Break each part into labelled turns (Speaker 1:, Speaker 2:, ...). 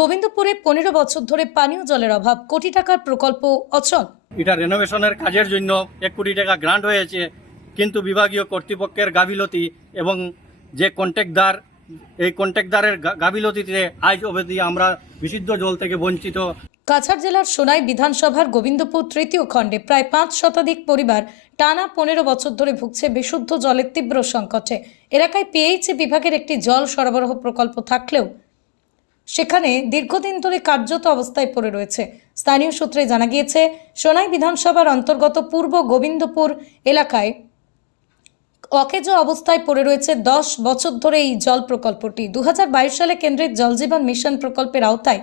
Speaker 1: গোবিন্দপুরে পনেরো বছর ধরে পানীয় জলের অভাব। কোটি টাকার প্রকল্প অচল।
Speaker 2: এটা রেনোভেশনের কাজের জন্য এক কোটি টাকা গ্রান্ট হয়েছে। কিন্তু বিভাগীয় কর্তৃপক্ষের গাফিলতি এবং যে কন্ট্রাক্টদার এই কন্ট্রাক্টদারের গা- গাফিলতিতে আজ অবধি আমরা বিশুদ্ধ জল থেকে বঞ্চিত।
Speaker 1: কাছাড় জেলার সোনাই বিধানসভার গোবিন্দপুর তৃতীয় খণ্ডে প্রায় পাঁচ শতাধিক পরিবার টানা পনেরো বছর ধরে ভুগছে বিশুদ্ধ জলের তীব্র সংকটে। এলাকায় পিএইচি বিভাগের একটি জল সরবরাহ প্রকল্প থাকলেও সেখানে দীর্ঘদিন ধরে কার্যত অবস্থায় পড়ে রয়েছে। স্থানীয় সূত্রে জানা গিয়েছে, সোনাই বিধানসভার অন্তর্গত পূর্ব গোবিন্দপুর এলাকায় অকেজ অবস্থায় পড়ে রয়েছে দশ বছর ধরে এই জল প্রকল্পটি। দু হাজার বাইশ সালে কেন্দ্রের জলজীবন মিশন প্রকল্পের আওতায়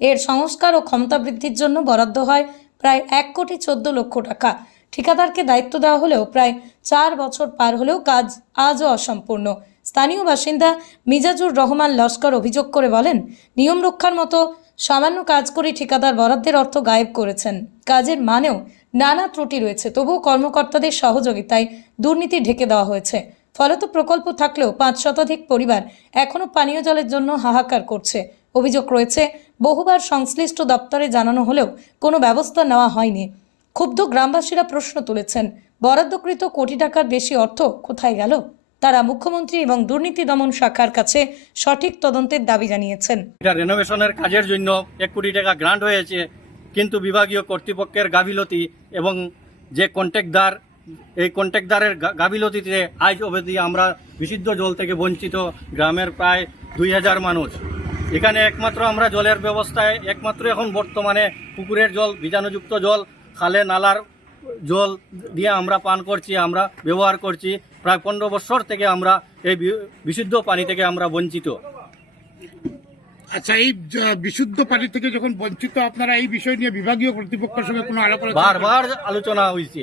Speaker 1: এর সংস্কার ও ক্ষমতা বৃদ্ধির জন্য বরাদ্দ হয় প্রায় এক কোটি চোদ্দ লক্ষ টাকা। ঠিকাদারকে দায়িত্ব দেওয়া হলেও প্রায় চার বছর পার হলেও কাজ আজও অসম্পূর্ণ। স্থানীয় বাসিন্দা মিজাজুর রহমান লস্কর অভিযোগ করে বলেন, নিয়ম রক্ষার মতো সামান্য কাজ করে ঠিকাদার বরাদ্দের অর্থ গায়েব করেছেন। কাজের মানেও নানা ত্রুটি রয়েছে, তবুও কর্মকর্তাদের সহযোগিতায় দুর্নীতি ঢেকে দেওয়া হয়েছে। ফলত প্রকল্প থাকলেও পাঁচ শতাধিক পরিবার এখনও পানীয় জলের জন্য হাহাকার করছে। অভিযোগ রয়েছে, বহুবার সংশ্লিষ্ট দপ্তরে জানানো হলেও কোনো ব্যবস্থা নেওয়া হয়নি। ক্ষুব্ধ গ্রামবাসীরা প্রশ্ন তুলেছেন, বরাদ্দকৃত কোটি টাকার বেশি অর্থ কোথায় গেল? তারা মুখ্যমন্ত্রী এবং দুর্নীতি দমন শাখার কাছে সঠিক তদন্তের দাবি জানিয়েছেন।
Speaker 2: এটা রেনোভেশনের কাজের জন্য এক কোটি টাকা গ্রান্ট হয়েছে, কিন্তু বিভাগীয় কর্তৃপক্ষের গাফিলতি এবং যে কন্ট্রাক্টদার এই কন্ট্রাক্টদারের গা- গাফিলতিতে আজ অবধি আমরা বিশুদ্ধ জল থেকে বঞ্চিত গ্রামের প্রায় দুই হাজার মানুষ। এখানে একমাত্র আমরা জলের ব্যবস্থায়, একমাত্র এখন বর্তমানে পুকুরের জল, বীজাণুযুক্ত জল, খালে, নালার জল দিয়ে আমরা পান করছি আমরা ব্যবহার করছি। প্রায় পনেরো বছর থেকে আমরা এই বিশুদ্ধ পানি থেকে আমরা বঞ্চিত।
Speaker 3: আচ্ছা এই বিশুদ্ধ পানি থেকে যখন বঞ্চিত আপনারা এই বিষয় নিয়ে বিভাগীয় কর্তৃপক্ষের সঙ্গে কোনো আলাপ আলোচনা
Speaker 2: বারবার আলোচনা হয়েছে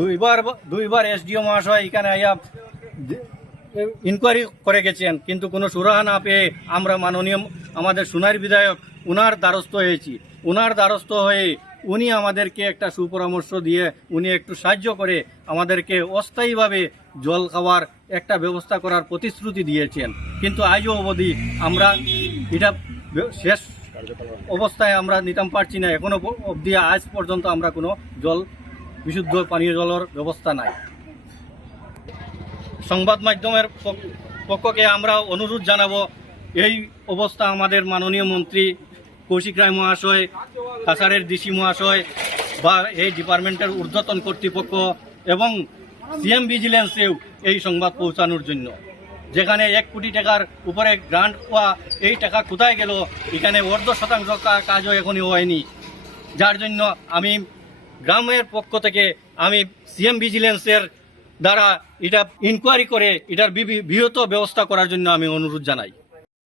Speaker 2: দুইবার দুইবার এসডিও মহাশয় এখানে আইয়া ইনকোয়ারি করে গেছেন কিন্তু কোনো সুরাহা না পেয়ে আমরা মাননীয় আমাদের সোনার বিধায়ক উনার দ্বারস্থ হয়েছি। উনার দ্বারস্থ হয়ে উনি আমাদেরকে একটা সুপরামর্শ দিয়ে উনি একটু সাহায্য করে আমাদেরকে অস্থায়ীভাবে জল খাওয়ার একটা ব্যবস্থা করার প্রতিশ্রুতি দিয়েছেন। কিন্তু আজও অবধি আমরা এটা শেষ অবস্থায় আমরা নিতাম পারছি না। এখনও অবধি আজ পর্যন্ত আমরা কোনো জল, বিশুদ্ধ পানীয় জলের ব্যবস্থা নাই। সংবাদ মাধ্যমের পক্ষকে আমরা অনুরোধ জানাব, এই অবস্থা আমাদের মাননীয় মন্ত্রী কৌশিক রায় মহাশয় কাছাড়ের ডিসি মহাশয় বা এই ডিপার্টমেন্টের ঊর্ধ্বতন কর্তৃপক্ষ এবং সিএম ভিজিলেন্সেও এই সংবাদ পৌঁছানোর জন্য। যেখানে এক কোটি টাকার উপরে গ্রান্ট পাওয়া এই টাকা কোথায় গেল, এখানে অর্ধ শতাংশ কাজও এখনই হয়নি। যার জন্য আমি গ্রামের পক্ষ থেকে আমি সিএম ভিজিলেন্সের দ্বারা এটা ইনকোয়ারি করে এটার বৃহৎ ব্যবস্থা করার জন্য আমি অনুরোধ জানাই।